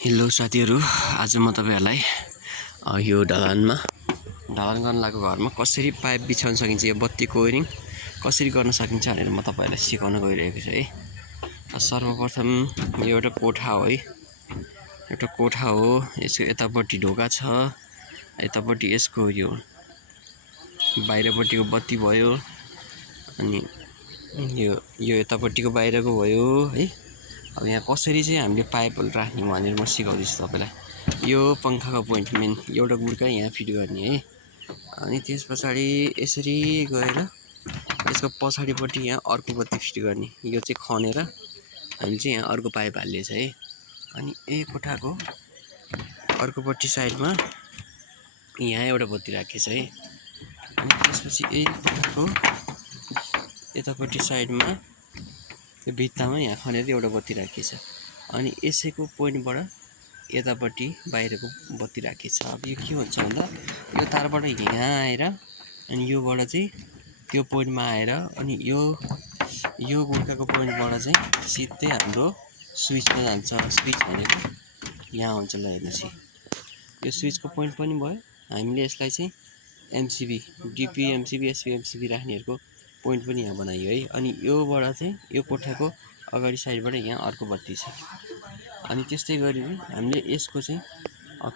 Hello साथीहरु, आज म तपाईहरुलाई यो ढलान गर्न लागेको घरमा कसरी पाइप बिछाउन सकिन्छ, यो बत्तीको वायरिङ कसरी गर्न सकिन्छ भनेर म तपाईहरुलाई सिकाउन गइरहेको छु है। सर्वप्रथम यो एउटा कोठा हो है, एउटा कोठा हो। यसको यतापट्टि ढोका छ, यतापट्टि यसको यो बाहिरपट्टिको बत्ती भयो, अनि यो यतापट्टिको बाहिरको भयो है। अब यहाँ कसरी चाहिँ हामीले पाइपहरु राख्ने भनेर म सिकाउँदैछु तपाईलाई। यो पंखाको पोइन्ट मेन एउटा गुड्का यहाँ फिट गर्ने है। अनि त्यसपछि यसरी गएर यसको पछाडिपट्टि यहाँ अर्को बत्ती फिट गर्ने। यो चाहिँ खनेर हामी चाहिँ यहाँ अर्को पाइप हाल्नेछ है। अनि यही कोठाको अर्कोपट्टि साइडमा यहाँ एउटा बत्ती राखेछ है। अनि त्यसपछि यही कोठाको यतापट्टि साइडमा यो भित्तामा यहाँ खनेर एउटा बत्ती राखिन्छ। अनि यसैको पोइन्टबाट यतापट्टि बाहिरको बत्ती राखिन्छ। अब यो के हुन्छ भन्दा यो तारबाट यहाँ आएर अनि योबाट चाहिँ त्यो पोइन्टमा आएर अनि यो गुड्काको पोइन्टबाट चाहिँ सिधै हाम्रो स्विचमा जान्छ। स्विच भनेको यहाँ हुन्छ। ल हेर्नुस्, यो स्विचको पोइन्ट पनि भयो। हामीले यसलाई चाहिँ MCB, DP MCB, SP MCB राख्नेहरुको पोइन्ट पनि यहाँ बनाइयो है। अनि योबाट चाहिँ यो कोठाको अगाडि साइडबाट यहाँ अर्को बत्ती छ। अनि त्यस्तै गरी हामीले यसको चाहिँ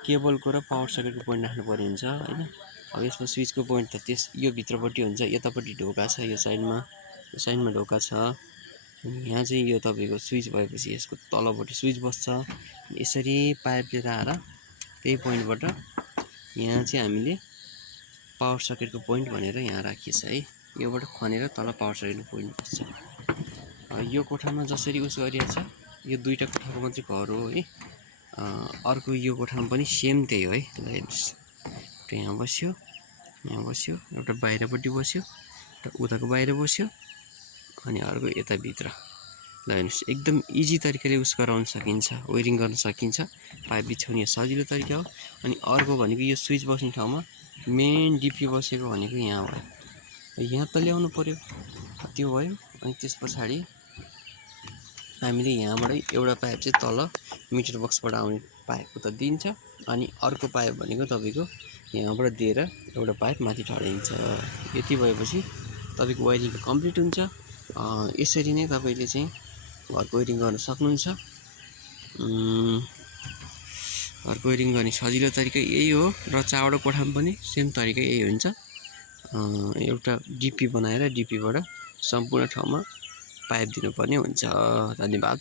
केबलको र पावर सकेटको पोइन्ट राख्नु पर्ने हुन्छ हैन। अब यसमा स्विचको पोइन्ट त यो भित्रपट्टि हुन्छ। यतापट्टि ढोका छ, यो साइडमा ढोका छ। अनि यहाँ चाहिँ यो तपाईको स्विच भएपछि यसको तलपट्टि स्विच बस्छ। यसरी पाइप लिएर आएर त्यही पोइन्टबाट यहाँ चाहिँ हामीले पावर सकेटको पोइन्ट भनेर यहाँ राखिन्छ है। योबाट खनेर तल पावर सकेटको पोइन्ट बस्छ। यो कोठामा जसरी उस गरिएको छ, यो दुईटा कोठाको मात्रै घर हो है। अर्को यो कोठामा पनि सेम त्यही हो है। ल हेर्नुस्, एउटा यहाँ बस्यो, एउटा बाहिरपट्टि बस्यो, एउटा उताको बाहिर बस्यो, अनि अर्को यता भित्र। ल हेर्नुस्, एकदम इजी तरिकाले उस गराउन सकिन्छ, वायरिङ गर्न सकिन्छ। पाइप बिछाउने सजिलो तरिका हो। अनि अर्को भनेको यो स्विच बस्ने ठाउँमा मेन डीपी बसेको भनेको यहाँ भयो। यहाँ त ल्याउनु पर्यो, त्यो भयो। अनि त्यसपछि हामीले यहाँबाट एउटा पाइप चाहिँ तल मिटर बक्सबाट आउने पाइप उता दिन्छ। अनि अर्को पाइप भनेको तपाईको यहाँबाट दिएर एउटा पाइप माथि ठडिन्छ। यति भएपछि तपाईको वायरिङ कम्प्लिट हुन्छ। यसरी नै तपाईले चाहिँ घरको वायरिङ गर्न सक्नुहुन्छ। घरको वायरिङ गर्ने सजिलो तरिका यही हो। र चावडा कोठामा पनि सेम तरिका यही हुन्छ। एउटा डीपी बनाएर डीपीबाट सम्पूर्ण ठाउँमा पाइप दिनुपर्ने हुन्छ। धन्यवाद।